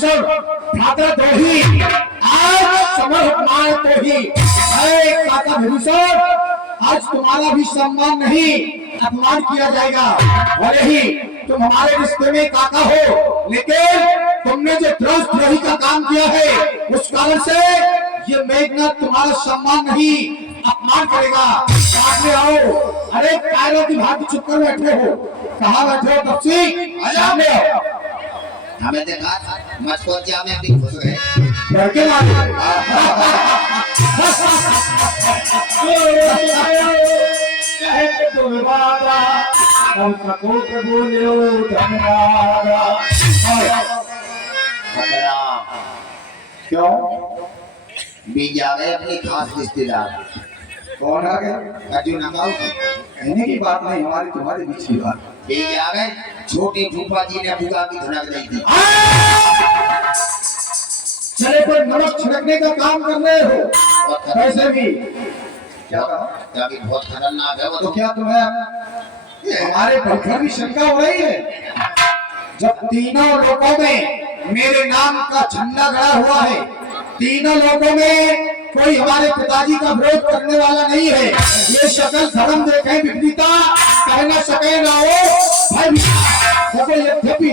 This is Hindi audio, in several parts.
विभीषण भ्रातृद्रोही आज समर्पण तो ही काका विभीषण आज तुम्हारा भी सम्मान नहीं अपमान किया जाएगा। भले ही तुम हमारे रिश्ते में काका हो, लेकिन तुमने जो देशद्रोही का काम किया है उस कारण से ये मेघनाथ तुम्हारा सम्मान नहीं अपमान करेगा। साथ में आओ। अरे कायरों की भांति चुप कर बैठे हो, कहाँ बैठे हो? तपसी सामने आओ। हमें देखा मचको क्या में भी घुस गए डर के मारे क्यों बीज आ गए अपनी खास रिश्तेदार। कौन आ गया? अर्जुन नगाओ कहने की बात नहीं, हमारी तुम्हारे बीच की बात। बीज आ गए। छोटी फूफा जी ने बुआ की धुनक दी थी। चले कोई नमक छिड़कने का काम कर रहे हो वैसे भी क्या कहा? भी बहुत खतरनाक है वो तो क्या तुम्हें हमारे परिखर की शंका हो रही है? जब तीनों लोगों में मेरे नाम का झंडा गड़ा हुआ है, तीनों लोगों में कोई हमारे पिताजी का विरोध करने वाला नहीं है। ये शकल धर्म देखे विपरीता कहना सके ना हो भाई। यद्यपि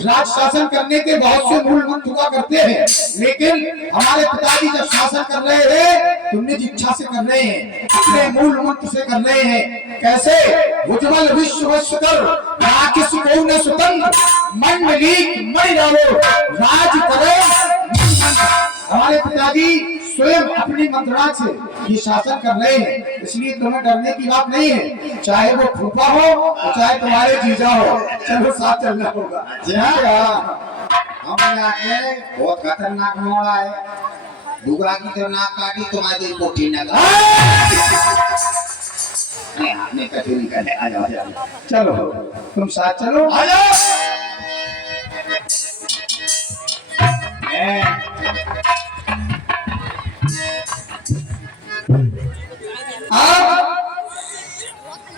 राज शासन करने के बहुत से मूल मंत्र हुआ करते हैं, लेकिन हमारे पिताजी जब शासन कर रहे हैं तुमने इच्छा से कर रहे हैं, अपने मूल मंत्र से कर रहे हैं। कैसे? उज्ज्वल विश्व कर राक्षस को न स्वतंत्र मन में लीक मणि डालो राज करे। हमारे पिताजी स्वयं अपनी मंत्रणा से ये शासन कर रहे हैं, इसलिए तुम्हें डरने की बात नहीं है। चाहे वो फूफा हो चाहे तुम्हारे जीजा हो, चलो साथ चलना होगा। हमने बहुत खतरनाक मोड़ा है। दुगला की तो नाक काटी तुम्हारी कोठी न आपने कचौरी करने आ जाओ। चलो तुम साथ चलो। आ जाओ।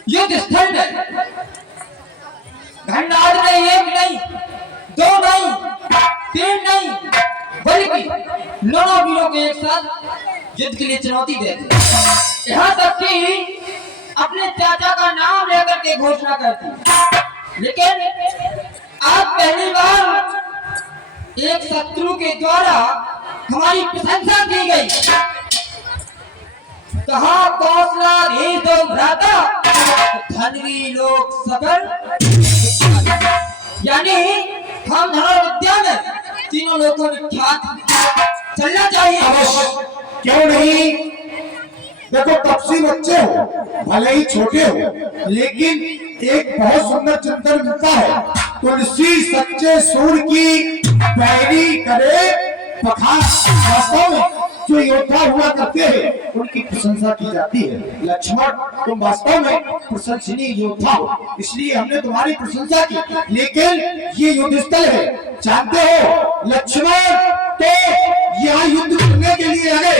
युद्ध स्थल में घंटार में एक नहीं, दो नहीं, तीन नहीं, बल्कि दोनों वीरों के एक साथ युद्ध के लिए चुनौती देते। यहाँ तक कि अपने चाचा का नाम लेकर के घोषणा करती। लेकिन आज पहली बार एक शत्रु के द्वारा हमारी प्रशंसा की गई। कहा कौशला धीर दो भ्राता धनवी लोग सफल, यानी हम धनुर्विद्या में तीनों लोगों में ख्यात चलना चाहिए। क्यों नहीं? देखो तपसी बच्चे हो, भले ही छोटे हो, लेकिन एक बहुत सुंदर चिंतन मिलता है। तुलसी सच्चे सूर की पैरी करे बखान। वास्तव में जो योद्धा हुआ करते हैं उनकी प्रशंसा की जाती है। लक्ष्मण तुम वास्तव में प्रशंसनीय योद्धा हो, इसलिए हमने तुम्हारी प्रशंसा की। लेकिन ये युद्ध स्थल है, जानते हो लक्ष्मण तो यहाँ युद्ध करने के लिए आए,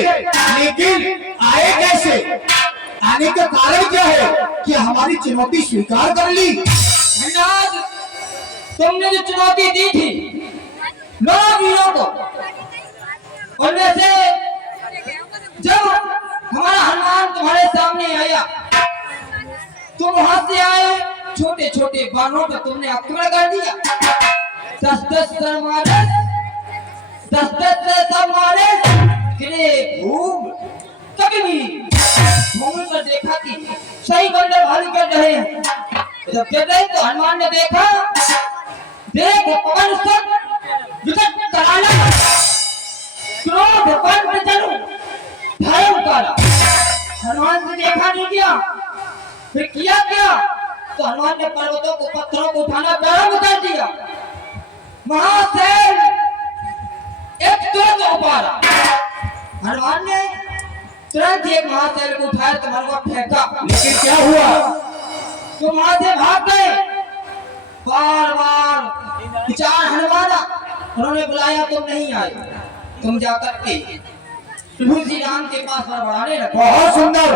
लेकिन आए कैसे? आने का कारण क्या है कि हमारी चुनौती स्वीकार कर ली। तुमने जो चुनौती दी थी नौ वीरों को, उनमें से जब हमारा हनुमान तुम्हारे सामने आया, तुम वहां से आए, छोटे छोटे बाणों पर तुमने आक्रमण कर दिया। दस से सब मारे भूम कभी भी भूमि पर देखा कि सही बल्ले भारी कर रहे हैं। जब गिर रहे तो हनुमान ने देखा, देख पवन सब विकट कराना, क्रोध पंच चलू भय उतारा। हनुमान ने देखा नहीं किया, फिर किया क्या? तो हनुमान ने पर्वतों को पत्थरों को उठाना प्रारंभ कर दिया। महासेन एक तुरंत उपारा। हनुमान ने तुरंत एक महासेन को उठाया, तुम्हारे को फेंका। लेकिन क्या हुआ? तुम वहां से भाग गए। बार बार विचार हनुमाना, उन्होंने बुलाया तुम नहीं आए। तुम जाकर के प्रभु श्री राम के पास बड़बड़ाने लगे। बहुत सुंदर।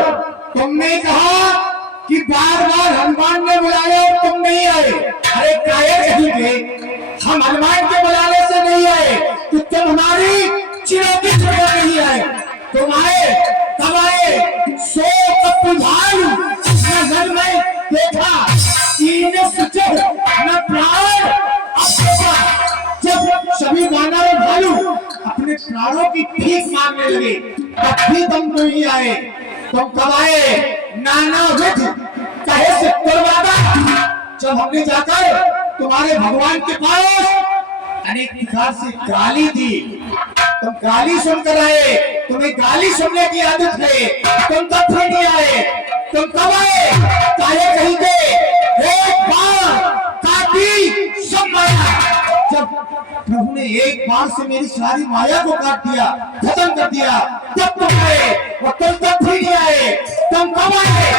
तुमने कहा कि बार बार हनुमान ने बुलाया और तुम नहीं आए। अरे कायर कहीं के हम हनुमान के बुलाने से नहीं आए कि तुम हमारी चिरौती छोड़कर नहीं आए। तुम आए कब आए? 100 कप भालू नजर में देखा, सीने से न प्राण। जब सभी वानर और भालू अपने प्राणों की भीख मांगने लगे तब भी तुम नहीं आए। तुम कब आए? नानाविध कहे से कुर्बाना। जब हमने जाकर तुम्हारे भगवान के पास अनेक प्रकार से गाली दी, तुम गाली सुनकर आए। तुम्हें गाली सुनने की आदत है, तुम तब भी नहीं आए। तुम कब आए? काहे कहीं के एक बार काटी सब माया। जब प्रभु ने एक बार से मेरी सारी माया को काट दिया, खत्म कर दिया, तब तुम आए। और तुम तब भी नहीं आए। तुम कब आए?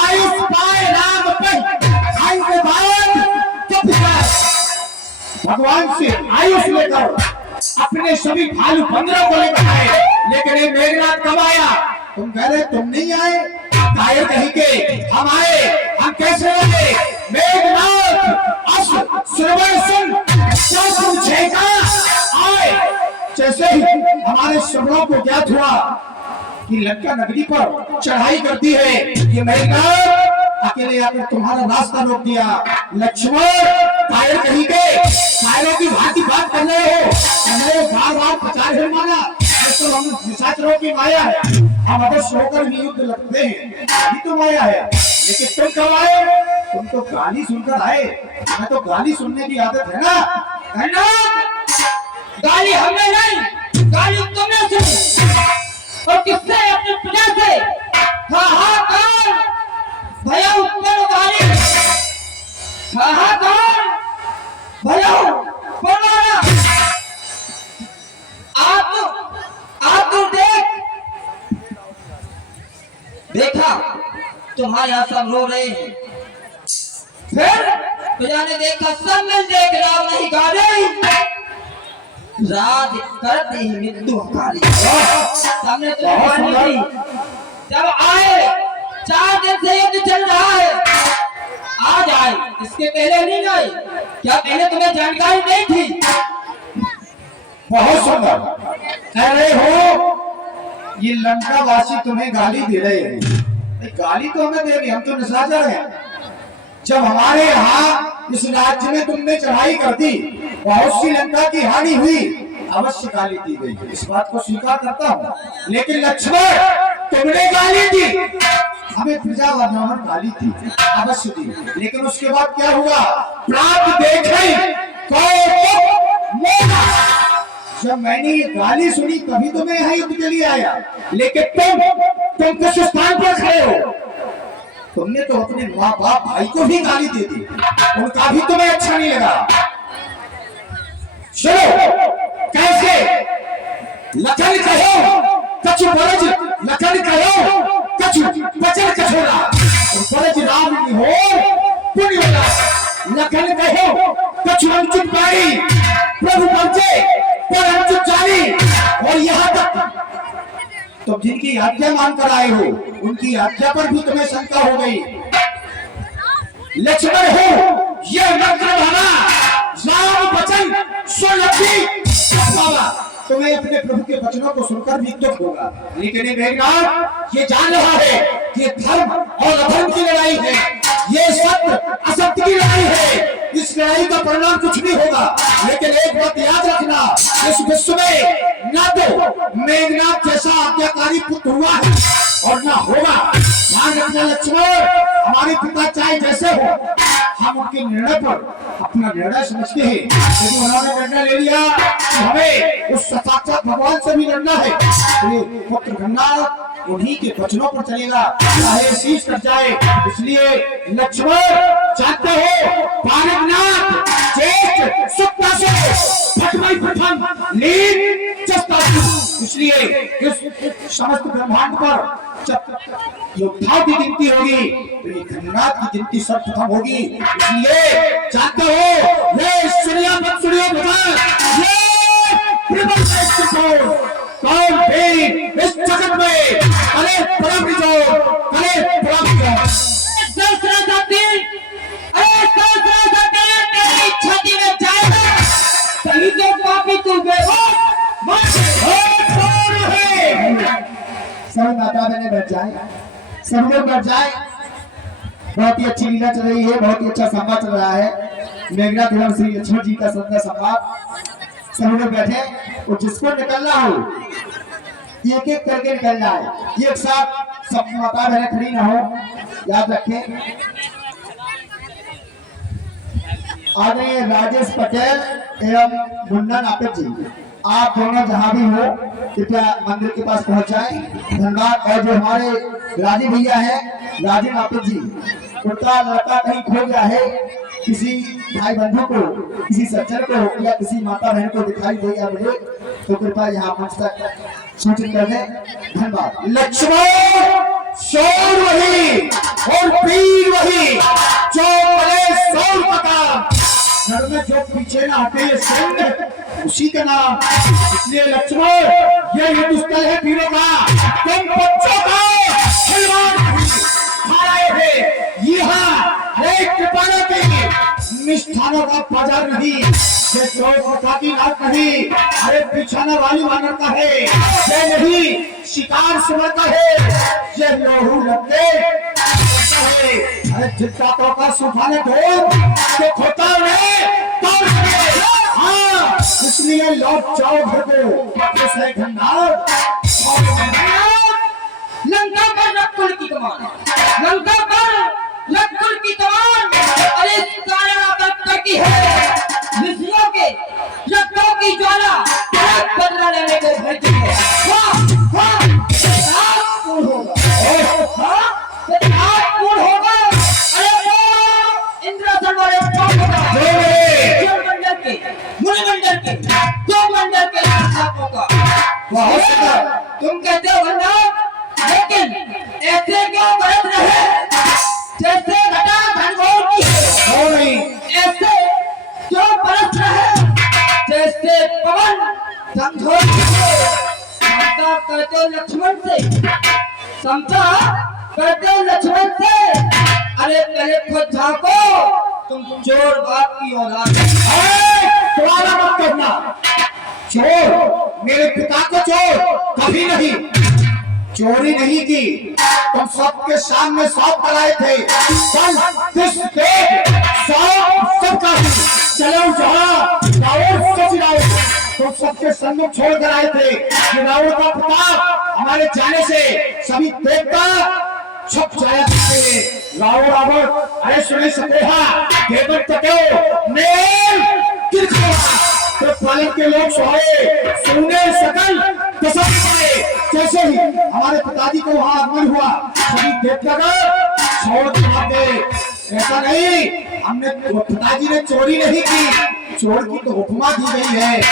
आयुष पाए राम पर आयु के बाद कब भगवान से आयुष लेकर अपने सभी भालू बंदरों को लेकर आए। लेकिन ये मेघनाथ कब आया? तुम कह रहे तुम नहीं आए। कायर कहीं के हम आए। हम कैसे आए? मेघनाथ श्रवण सुन पूछेगा आए। जैसे ही हमारे श्रवणों को ज्ञात हुआ कि लंका नगरी पर चढ़ाई करती है, ये मेघनाथ अकेले आकर तुम्हारा रास्ता रोक दिया। लक्ष्मण कायर कहीं के कायरों की भांति बात कर रहे हो। हमें बार बार प्रचार है माना तो हम निशाचरों की माया है। हम अवश्य होकर भी युद्ध लड़ते हैं, अभी तो माया है। लेकिन तुम कब आए? तुम तो गाली सुनकर आए। हमें तो गाली सुनने की आदत है ना, है ना? गाली हमने नहीं, गाली तुमने सुनी। और किससे? अपनी प्रजा से। हाहाकार भया उत्पन्न गाली, हाहाकार भया उत्पन्न। आप तो देखा तुम्हारे यहाँ सब रो रहे हैं। फिर प्रजा ने देखा सब मिल देख राम नहीं गा रही, राज करते ही मृत्यु हमारी। हमने तो मानी थी। जब आए 4 दिन से युद्ध चल रहा है, आज आए, इसके पहले नहीं आए। क्या पहले तुम्हें जानकारी नहीं थी? बहुत सुंदर कह रहे हो। ये लंका वासी तुम्हें गाली दे रहे हैं। गाली तो हमें दे रही, हम तो निशाचर हैं। जब हमारे यहाँ इस राज्य में तुमने चढ़ाई कर दी, बहुत सी लंका की हानि हुई, अवश्य गाली दी गई, इस बात को स्वीकार करता हूँ। लेकिन लक्ष्मण तुमने गाली दी, हमें प्रजा वर्णन गाली थी, अवश्य दी। लेकिन उसके बाद क्या हुआ? प्राप्त देखे जब मैंने ये गाली सुनी तभी तो मैं यहाँ युद्ध के लिए आया। लेकिन तुम किस स्थान पर खड़े हो? तुमने तो अपने माँ बाप भाई को भी गाली दे दी, उनका भी तुम्हें अच्छा नहीं लगा। सुनो कैसे? लखन कहो कछु बरज, लखन कहो कछु बचन कछोरा, बरज राम निहोर पुण्य। लखन कहो कछु अंकित पारी, प्रभु पंचे पर अंकित जानी। और यहाँ तक तुम जिनकी आज्ञा मानकर आए हो, उनकी आज्ञा पर भी तुम्हें शंका हो गई। लक्ष्मण हो ये मंत्र भाना, राम वचन सुन तुम्हें अपने प्रभु के वचनों को सुनकर भी दुख होगा। लेकिन मेघनाथ ये जान रहा है कि धर्म और अधर्म की लड़ाई है, ये सत्य असत्य की लड़ाई है। इस लड़ाई का परिणाम कुछ भी होगा। लेकिन एक बात याद रखना, इस विश्व में ना तो मेघनाथ जैसा आज्ञाकारी पुत्र हुआ है और ना होगा। ध्यान रखना लक्ष्मण, हमारे पिता चाहे जैसे हो, हम उनके निर्णय पर अपना निर्णय समझते हैं। यदि उन्होंने निर्णय ले लिया कि हमें उस साक्षात भगवान से भी लड़ना है, तो पुत्र गन्ना उन्हीं के वचनों पर चलेगा, चाहे शीश कट जाए। इसलिए लक्ष्मण चाहते हो पारगनाथ ज्येष्ठ सुप्ता से पठमई प्रथम लीन चस्तासु। इसलिए इस समस्त ब्रह्मांड पर जब योद्धाओं की गिनती होगी तो ये गन्नाथ की गिनती सर्वप्रथम होगी। इसलिए चाहते हो ये सुनिया मत सुनियो भगवान, ये कौन भी इस जगत में अरे परम विजय, अरे परम विजय। तेरी छाती में जाएगा बैठ जाए, सब लोग बैठ जाए। बहुत ही अच्छी लीला चल रही है, बहुत ही अच्छा संवाद चल रहा है। मेघनाथ एवं श्री लक्ष्मण जी का सुंदर संवाद। सब लोग बैठे और जिसको निकलना हो एक एक करके निकल जाए, एक साथ सब माता बहन खड़ी ना हो, याद रखें। आदरणीय राजेश पटेल एवं मुन्ना नापित जी, आप दोनों जहां भी हो कृपया मंदिर के पास पहुंच जाए, धन्यवाद। और जो हमारे राजीव भैया है, राजीव नापित जी, उनका लड़का कहीं खो गया है, किसी भाई बंधु को, किसी सज्जन को या किसी माता बहन को दिखाई दे या मिले तो कृपया यहाँ मंच तक सूचित कर दें, धन्यवाद। लक्ष्मण शौर वही और वीर वही जो बड़े शौर का काम, घर में जो पीछे ना हटे सैन्य उसी का नाम। इसलिए लक्ष्मण ये हिंदुस्तान है वीरों का, तुम बच्चों का खिलवाड़ खा रहे थे। यहाँ अरे कृपाणा के मिष्ठानों का बाजार नहीं, ये चौक की नाक नहीं, अरे बिछाना वाली वानर का है, ये नहीं शिकार सुमर का है, ये लोहू लगते है। अरे जितना तो का सुखाने दो तो खोता तोड़ के, हाँ इसलिए लौट जाओ घर को, जैसे घंटार लंका पर रक्कुल की कमान, लंका पर रक्कुल की कमान, अरे कारण आकर करती है ऋषियों के रक्तों की ज्वाला, बदला लेने को भेजती है। वाह वाह पूर्ण होगा, हाँ पूर्ण होगा। अरे वो इंद्रासन वाले मंडल के मुनिमंडल के दो मंडल के शासकों का तुम कहते हो भंडा, लेकिन ऐसे क्यों बरस रहे जैसे घटा घनघोर की है, ऐसे क्यों बरस रहे जैसे पवन घनघोर की है। समझा करते हो लक्ष्मण से, समझा करते हो लक्ष्मण से, अरे पहले खुद झांको, तुम चोर बाप की औलाद तुम्हारा मत करना। चोर मेरे पिता को चोर कभी नहीं, चोरी नहीं की, तुम सबके सामने सौंप कराए थे, सबका चलो जहाँ तुम सबके सम्मुख छोड़ कर आए थे कि रावण का प्रताप हमारे जाने से सभी देवता छप जाया करते हैं। रावण अरे सुने सतेहा देवत तको मेल तो पालन के लोग सोए सुने सकल कसम खाए। जैसे ही हमारे पिताजी को वहां आगमन हुआ सभी देवतागण छोड़ भागे। ऐसा नहीं, हमने पिताजी ने चोरी नहीं की, चोर की तो उपमा दी गई है।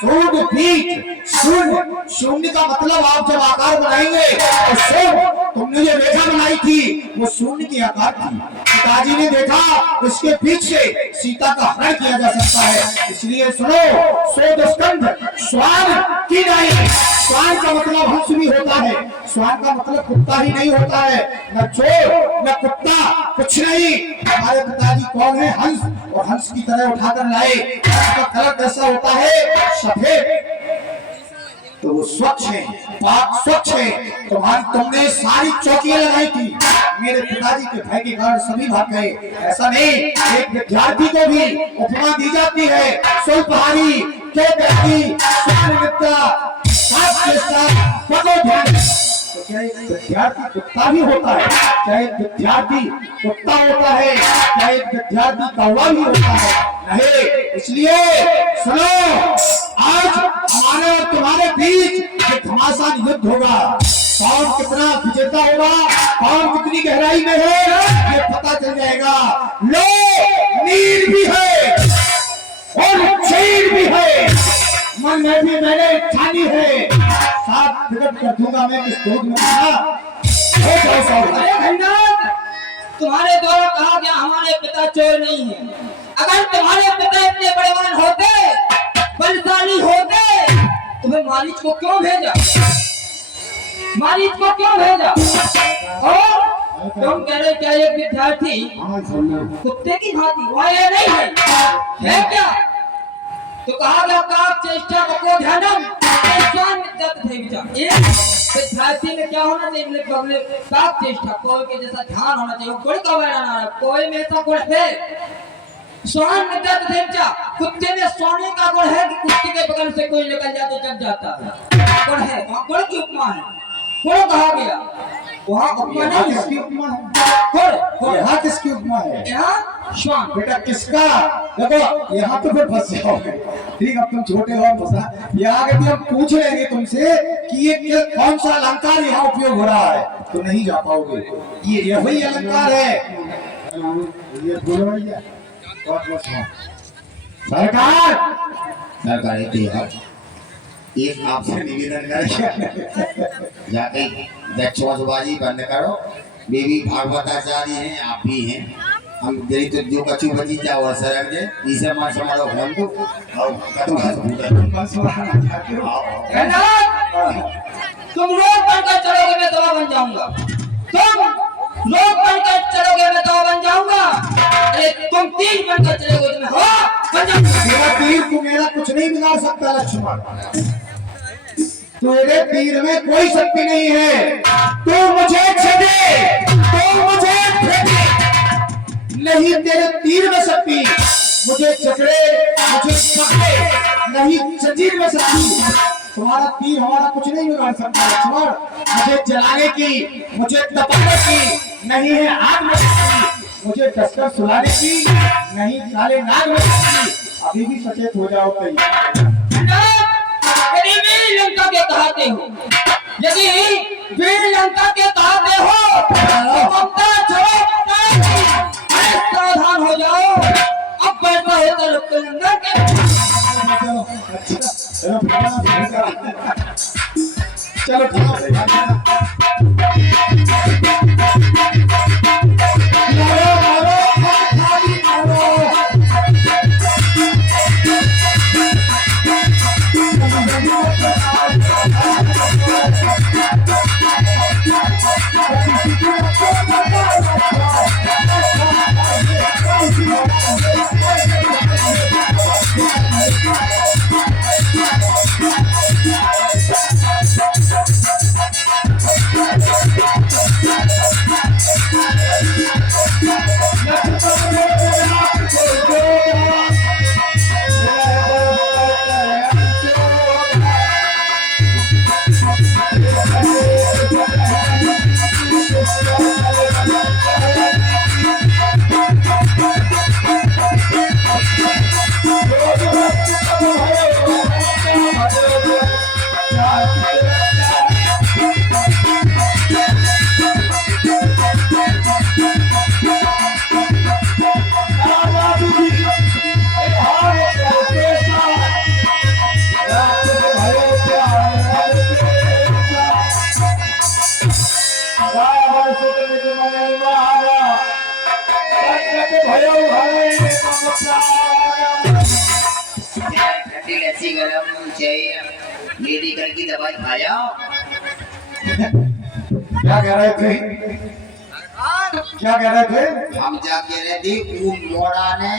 शून्य पीठ शून्य, शून्य का मतलब आप जब आकार बनाएंगे तो शून्य, तुमने जो रेखा बनाई थी वो शून्य की आकार थी। पिताजी ने देखा उसके पीछे सीता का हरण किया जा सकता है। इसलिए सुनो, सोदस्कंध श्वान की नहीं, श्वान का मतलब हंस भी होता है, श्वान का मतलब कुत्ता ही नहीं होता है, न चोर न कुत्ता कुछ नहीं। हमारे पिताजी कौन है? हंस, और हंस की तरह उठाकर लाए। उसका कलर कैसा होता है? सफेद, तो वो स्वच्छ है, पाक स्वच्छ है। तुमने सारी चौकियां लगाई थी, मेरे पिताजी के भय के कारण सभी भाग गए। ऐसा नहीं, एक विद्यार्थी को भी उपमा दी जाती है, स्वल्पहारी के व्यक्ति तो क्या एक विद्यार्थी कुत्ता भी होता है? क्या एक विद्यार्थी कुत्ता होता है? क्या एक विद्यार्थी कौवा भी होता है? नहीं। इसलिए सुनो, आज हमारे और तुम्हारे बीच एक घमासान युद्ध होगा। कौन कितना विजेता होगा, कौन कितनी गहराई में है, ये पता चल जाएगा। लो, नीर भी है और चीर भी है, मन में भी मैंने ठानी है, साथ प्रकट कर दूंगा मैं इस दूध में। तुम्हारे द्वारा कहा गया हमारे पिता चोर नहीं है। अगर तुम्हारे पिता इतने बड़ेवान होते, बलशाली होते, तुम्हें मालिक को क्यों भेजा? मालिक को क्यों भेजा? और तुम कह रहे क्या ये विद्यार्थी कुत्ते की भांति? वह ये नहीं है क्या? तो कहा गया काक चेष्टा को ध्यानम, स्वान विद्यात देविचा एक विद्यार्थी में क्या होना चाहिए मतलब बगले साफ चेष्टा कोई के जैसा ध्यान होना चाहिए कोई का बैठा ना कोई में ऐसा गुण है स्वान विद्यात देविचा कुत्ते में सोने का गुण है कि कुत्ते के बगल से कोई निकल जाए तो जब जाता है गुण है वहाँ गुण की उपमा है गुण कहा गया वहाँ उपमा यहाँ नहीं किसकी उपमा है? यहाँ किसकी उपमा है? यहाँ श्वान बेटा किसका? देखो यहाँ तो फिर फंस जाओगे। ठीक, अब तुम छोटे हो फंसा। यहाँ आगे भी हम पूछ लेंगे तुमसे कि ये कौन सा अलंकार यहाँ उपयोग हो रहा है, तो नहीं जा पाओगे। ये वही अलंकार है। ये बोलो भैया, सरकार सरकार एक आपसे निवेदन कर जाके दक्षवाजबाजी बंद करो। बेबी भागवताचार्य हैं, आप भी हैं, हम यही तो जो कचू बची जाओ और सरक जाए इसे मार समारो हम तो और तुम लोग बनकर चलोगे मैं दवा बन जाऊंगा। तुम लोग बनकर चलोगे मैं दवा बन जाऊंगा। अरे तुम तीर बनकर चलोगे तो मैं बन जाऊंगा। मेरा तीर को मेरा कुछ नहीं बिगाड़ सकता लक्ष्मण। तेरे तीर में कोई शक्ति नहीं है। तू मुझे छेदे, तू मुझे फेंके, नहीं तेरे तीर में शक्ति। मुझे चकरे, मुझे पकड़े, नहीं जंजीर में शक्ति। तुम्हारा तीर हमारा कुछ नहीं बिगाड़ सकता लक्ष्मण। मुझे जलाने की, मुझे तपाने की नहीं है आग में शक्ति। मुझे कसकर सुलाने की नहीं काले नाग में शक्ति। अभी भी सचेत हो जाओ कहीं। यदि वीर लंका के कहते हो, यदि वीर लंका के कहते हो तो ममता जवाब अरे सावधान हो जाओ। अब बैठा है तो लंका के चलो ठीक ऐसी गरम चाहिए मेडिकल की दवाई खाया। क्या कह रहे थे? क्या कह रहे थे? हम जा कह रहे थे वो मोड़ा ने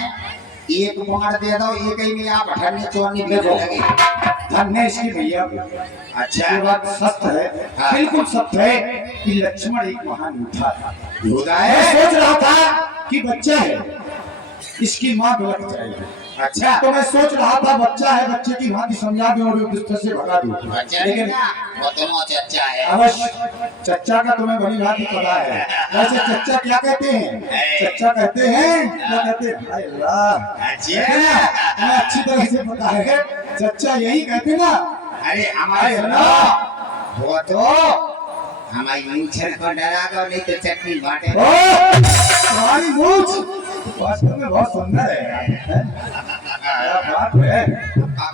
एक मार दे दो, एक ही में आप ठंडी चोरनी भेजो लगे। धन्य इसकी भैया। अच्छा ये बात सत्य है। हाँ। बिल्कुल सत्य है कि लक्ष्मण एक महान योद्धा है। योद्धा मैं है। सोच रहा था कि बच्चा है, इसकी माँ बिलख जाएगी। अच्छा तो मैं सोच रहा था बच्चा है, बच्चे की भांति समझा दूं और दुष्ट से भगा दूं। अच्छा लेकिन वो दोनों चच्चा है। अवश्य चच्चा का तुम्हें बड़ी भांति पता है। वैसे चच्चा क्या कहते हैं? चच्चा कहते हैं, क्या कहते हैं? हाय अल्लाह, अच्छा तुम्हें अच्छी तरह से पता है। चच्चा यही कहते ना। अरे हाय हमारे अल्लाह, वो तो हमारी मूछन को डरा कर नहीं तो चटनी बांटे। ओ तुम्हारी मूछ वास्तव में बहुत सुंदर है। क्या बात है।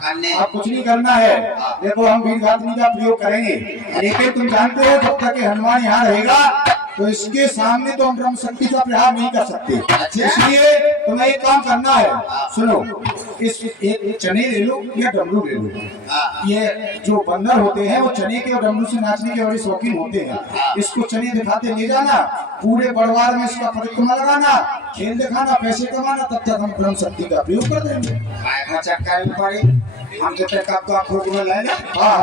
करने आप कुछ नहीं करना है। देखो हम वीरगात्री का प्रयोग करेंगे, लेकिन तुम जानते हो जब तक हनुमान यहाँ रहेगा तो इसके सामने तो हम ब्रह्म शक्ति का प्रहार नहीं कर सकते। इसलिए तुम्हें एक काम करना है। सुनो, इस एक चने ले लो या डमरू ले लो। ये जो बंदर होते हैं वो चने के और डमरू से नाचने के बड़े शौकीन होते हैं। इसको चने दिखाते ले जाना, पूरे परिवार में इसका परिक्रमा लगाना, खेल दिखाना, पैसे कमाना, तब तक हम ब्रह्म शक्ति का प्रयोग कर देंगे। चक्कर में पड़े हम जो कब तो आप खोज में ले ले हां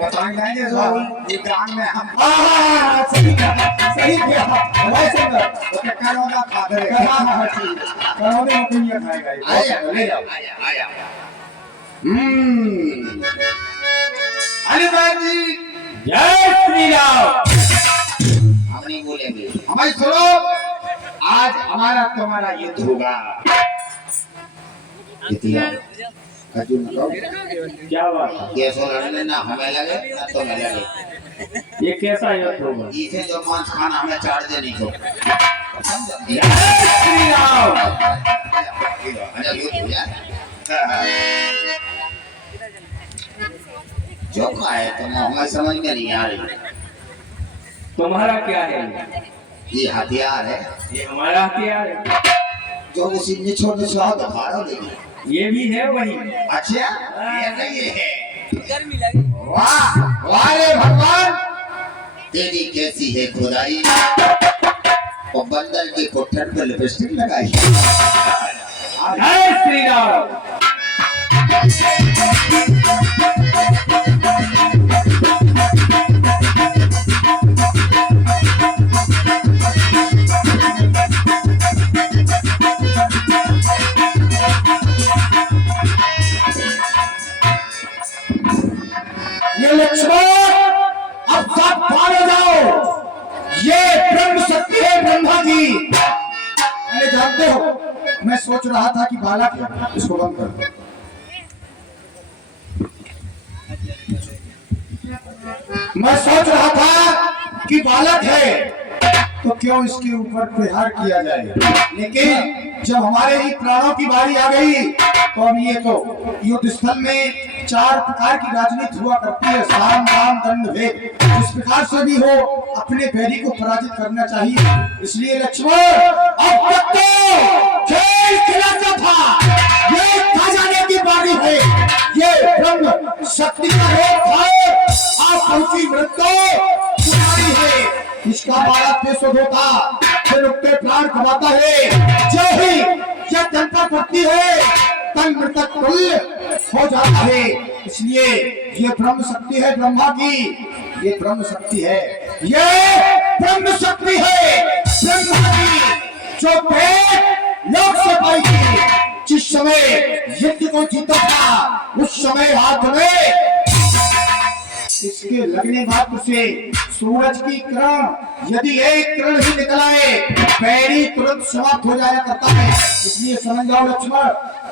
बताएंगे जो ये गांव में हम हां सही कहा भाई सुंदर तो करोगा फादर हां ठीक करोगे हम कोई खाएगा आया ले जाओ आया अली भाई जी जय श्री राम। हम नहीं बोलेंगे हमारी सुनो आज हमारा तुम्हारा युद्ध होगा कितिया अर्जुन को क्या बात है? ये सो लड़ने ना हमें लगे ना तुम्हें लगे ये कैसा युद्ध होगा? इसे जो मांस खाना हमें चाट देने को जय श्री राम। अच्छा युद्ध हो जाए जो का है तो हमें समझ में नहीं आ रही तुम्हारा क्या है? ये हथियार है ये हमारा हथियार है। जो उसी निछोड़ निछोड़ दिखा रहा हो ये भी है वही। अच्छा ये नहीं है वाह वाह रे भगवान तेरी कैसी है खुदाई और बंदर के कोठर पे लिपस्टिक लगाई जय श्री राम। ये लक्ष्मण अब सब मारे जाओ ये ब्रह्म शक्ति है ब्रह्मा की। अरे जानते हो मैं सोच रहा था कि बालक है इसको बंद कर दो। मैं सोच रहा था कि बालक है तो क्यों इसके ऊपर प्रहार किया जाए, लेकिन जब हमारे ही प्राणों की बारी आ गई तो अब ये तो युद्ध स्थल में 4 प्रकार की राजनीति हुआ करती है, साम दाम दंड भेद। जिस प्रकार से भी हो अपने बैरी को पराजित करना चाहिए। इसलिए लक्ष्मण अब तक तो खेल खिलाता था, ये खा जाने की बारी है। ये ब्रह्म शक्ति का रोग था, आप पहुंची मृत्यु तुम्हारी है। इसका बाला पेशोद होता फिर रुकते प्राण कमाता है। जो ही यह जनता पड़ती है तन मृतक तुल्य हो जाता है। इसलिए ये ब्रह्म शक्ति है ब्रह्मा की, ये ब्रह्म शक्ति है, ये ब्रह्म शक्ति है ब्रह्मा की जो भेद लोक से पाई थी। जिस समय युद्ध को जीता था उस समय हाथ में इसके लगने मात्र से सूरज की किरण यदि एक किरण ही निकल आए पैरी तुरंत समाप्त हो जाया करता है। इसलिए समझ जाओ लक्ष्मण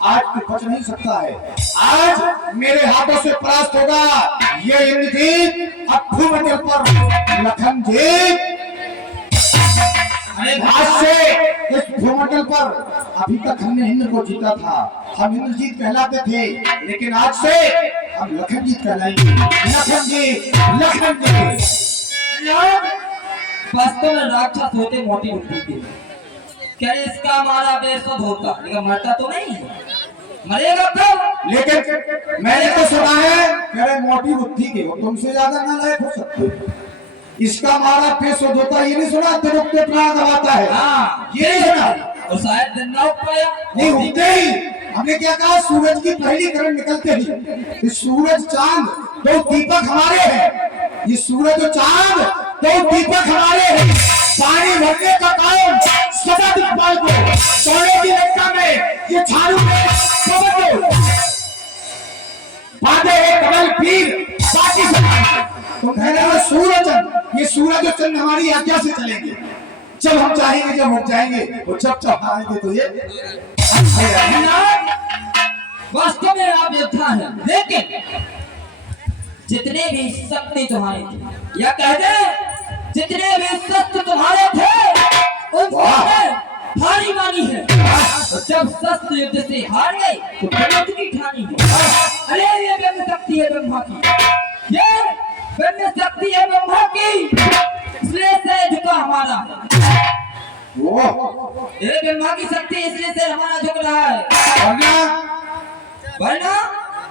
आज तो बच नहीं सकता है, आज मेरे हाथों से परास्त होगा ये इंद्रजीत। अब भूमंडल पर लखन जीत आज से इस भूमंडल पर अभी तक हमने इंद्र को जीता था, हम इंद्रजीत कहलाते थे, लेकिन आज से हम लखन जीत कहलाएंगे। लखन जी लखन जी वास्तव में राक्षस होते मोटी बुद्धि के, क्या इसका हमारा बेसुध होता लेकिन मरता तो नहीं है, मरेगा कब? लेकिन मैंने तो सुना है कह रहे मोटी बुद्धि के हो, तुमसे ज्यादा नालायक हो सकते हो। इसका हमारा पेशोद होता ये नहीं सुना, तिरुपति प्राण दबाता है हाँ ये नहीं सुना। और शायद दिन ना उठ पाया नहीं उठते ही हमने क्या कहा सूरज की पहली किरण निकलते ही ये सूरज चांद दो दीपक हमारे हैं, ये सूरज और चांद दो दीपक हमारे हैं। पानी भरने का काम सदा दिखपाल को, सोने की लंका में ये झाड़ू में पवन को बांधे हैं कमल पीर बाकी सब। तो कह रहे हैं सूरज ये सूरज और चंद्र हमारी आज्ञा से चलेंगे, जब हम चाहेंगे जब हम चाहेंगे और जब चाहेंगे तो ये वास्तव में आप योद्धा हैं, लेकिन जितने भी शक्ति तुम्हारे थे या कह दे जितने भी शस्त्र तुम्हारे थे उन हारी मानी है। और जब शस्त्र युद्ध से हार गए तो ब्रह्म की ठानी है। अरे ये ब्रह्म शक्ति है ब्रह्मा की, ये ब्रह्म शक्ति है ब्रह्मा की, इसलिए से झुका हमारा ये ब्रह्मा की शक्ति, इसलिए से हमारा झुक रहा है। वरना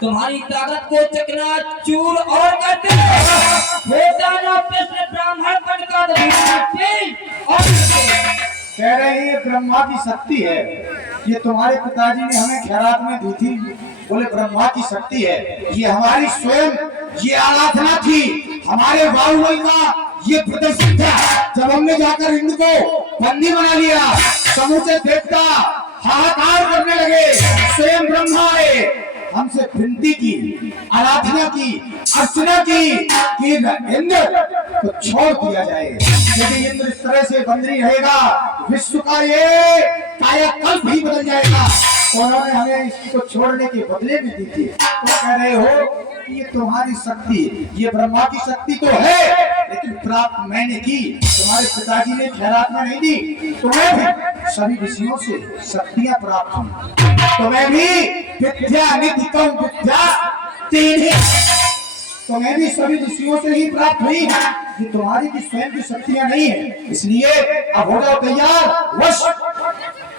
तुम्हारी ताकत को चकनाचूर और करते ब्राह्मण बनकर कह रहे हैं ये ब्रह्मा की शक्ति है, ये तुम्हारे पिताजी ने हमें खैरात में दी थी, बोले ब्रह्मा की शक्ति है, ये हमारी स्वयं ये आराधना थी, हमारे बाहुबल का ये प्रदर्शन था। जब हमने जाकर इंद्र को बंदी बना लिया, समूचे देवता हाहाकार करने लगे, स्वयं ब्रह्मा आए, हमसे विनती की, आराधना की, अर्चना की कि इंद्र को छोड़ दिया जाए। यदि इंद्र इस तरह से बंदी रहेगा, विश्व का ये कायाकल्प भी बदल जाएगा। उन्होंने हमें इसको छोड़ने के बदले में दी थी। तो कह रहे हो ये तुम्हारी शक्ति, ये ब्रह्मा की शक्ति तो है, लेकिन प्राप्त मैंने की, तुम्हारे पिताजी ने खैरात में नहीं दी। तुम्हें भी सभी ऋषियों से शक्तियां प्राप्त हुई, तुम्हें भी विद्या निधि कम विद्या तीन, तुम्हें भी सभी ऋषियों से ही प्राप्त हुई है, ये तुम्हारी की स्वयं की शक्तियां नहीं है। इसलिए अब हो जाओ तैयार, वश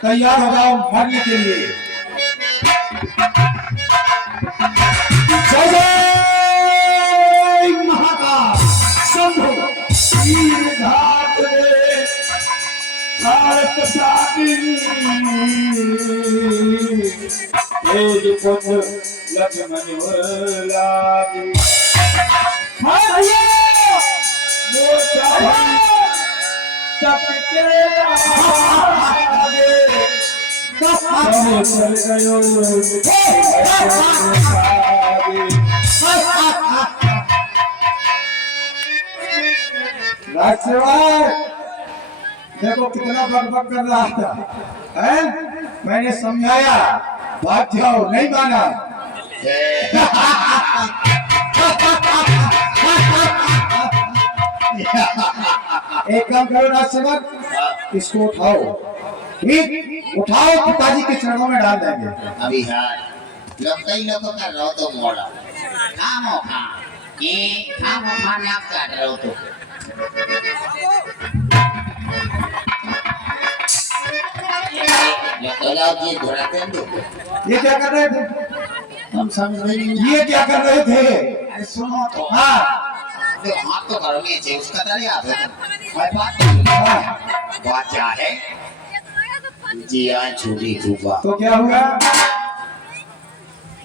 तैयार हो जाओ मरने के लिए। जय जय महाकाल शंभु वीरधात्री भारत साकी तेज पुत्र लक्ष्मण लागी। हाँ भैया वो चाहे सबके आगे चल गयो राजसेवार देखो कितना बकबक कर रहा था, हैं? मैंने समझाया भाग जाओ, नहीं माना। एक काम करो राजसेवक, इसको उठाओ, ठीक उठाओ, पिताजी के चरणों में डाल देंगे। अभी यार लोग कई लोगों का रो तो मोड़ा खामो खा ये खामो खाने आप काट रहे हो तो ये घोड़ाते हैं तो ये क्या कर रहे थे? हम समझ नहीं, ये क्या कर रहे थे? अरे सुनो तो हाँ जो हाथ तो करोगे जे उसका तारी आप है भाई बात बात क्या है जी आज छोड़ी फूफा तो क्या हुआ?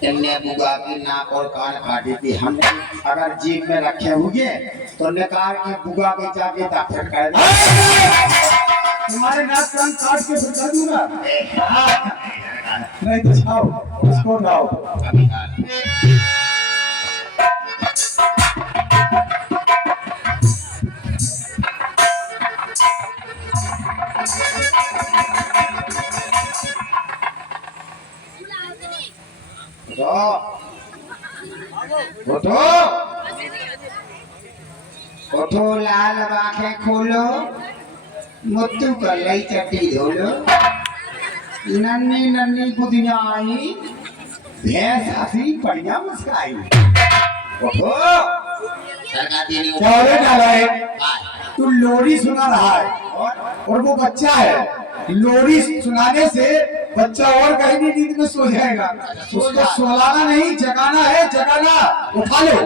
इनने बुआ की नाक और कान काटी थी, हमने अगर जीप में रखे हुए तो निकाल के बुआ को जाके दाफर कर तुम्हारे नाक कान काट के फिर कर दूंगा। नहीं तो जाओ उसको उठाओ। उठो उठो लाल आंखें खोलो, मुत्तू कर लई चट्टी धोलो, नन्नी नन्नी बुदियां आई, भैंस हंसी बढ़िया मुस्काई। उठो क्या डाला है? तू लोरी सुना रहा है और वो बच्चा है, लोरी सुनाने से बच्चा और कहीं भी नींद में सो जाएगा। उसको सोलाना नहीं, जगाना है, जगाना। उठा लो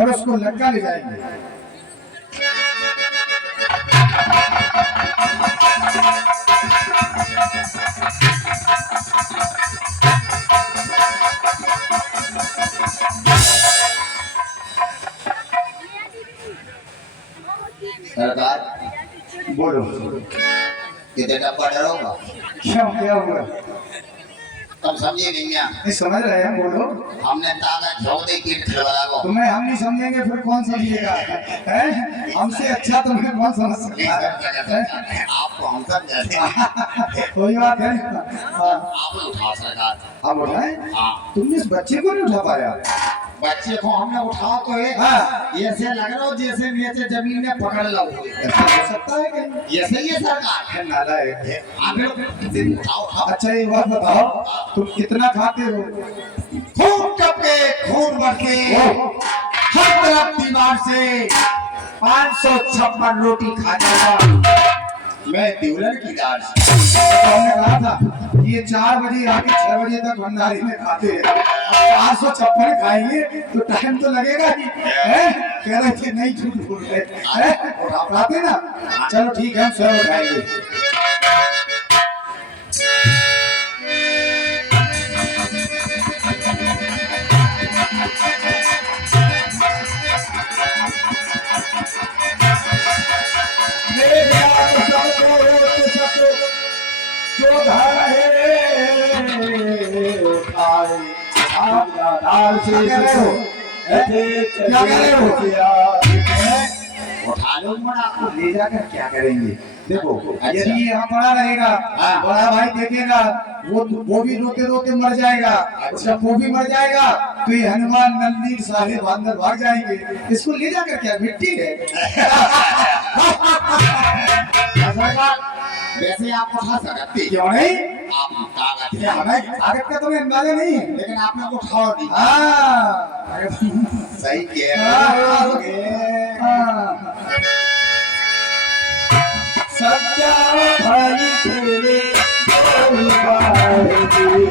और उसको लड़का ले जाएंगे। सरकार बोलो कितने डब्बा डरोगा? क्या हुआ? तुम समझे नहीं क्या? नहीं समझ रहे हैं, बोलो। हमने ताकत झोंक दे कीट खिलवा को तुम्हें हम नहीं समझेंगे फिर कौन समझेगा? हैं? हमसे अच्छा तुम्हें कौन समझ सकता है? आपको हम समझाते हैं। कोई बात है। हाँ। आप उठा सरकार। आप उठाए? हाँ। तुमने इस बच्चे को नहीं उठा पाया? बच्चे को हमने उठाओ तो है, हाँ। ऐसे लग रहा हो जैसे नीचे जमीन में पकड़ लो। ऐसा हो सकता है कहीं? ऐसे ही है सरकार। नालायक है। आप लोग उठाओ उठाओ। अच्छा एक बात बताओ, तुम कितना खाते हो? खून टपके खून बरसे हर तरफ दीवार से 556 रोटी खाने का मैं दिवलन की दाल। तो हमने कहा था ये 4 बजे आके 6 बजे तक भंडारी में खाते हैं, 456 खाएंगे तो टाइम तो लगेगा ही। कह रहे थे नहीं, झूठ बोल रहे हैं, खाते ना। चलो ठीक है, हम स्वयं खाएंगे। क्या कह रहे हो? उठा लो मना आपको ले जाकर क्या करेंगे? देखो अच्छा। यदि ये यहाँ पड़ा रहेगा, हाँ। बड़ा भाई देखेगा, वो भी रोते रोते मर जाएगा, उसका वो भी मर जाएगा, तो ये हनुमान नंदी सारे बंदर भाग जाएंगे। इसको ले जाकर क्या मिट्टी है? वैसे आप उठा सकते क्यों नहीं? आप ताकत है हमें ताकत का तुम्हें अंदाजा नहीं है। लेकिन आपने उठाओ नहीं हाँ सही कह रहे हो। सत्या भाई तेरे भाई तेरे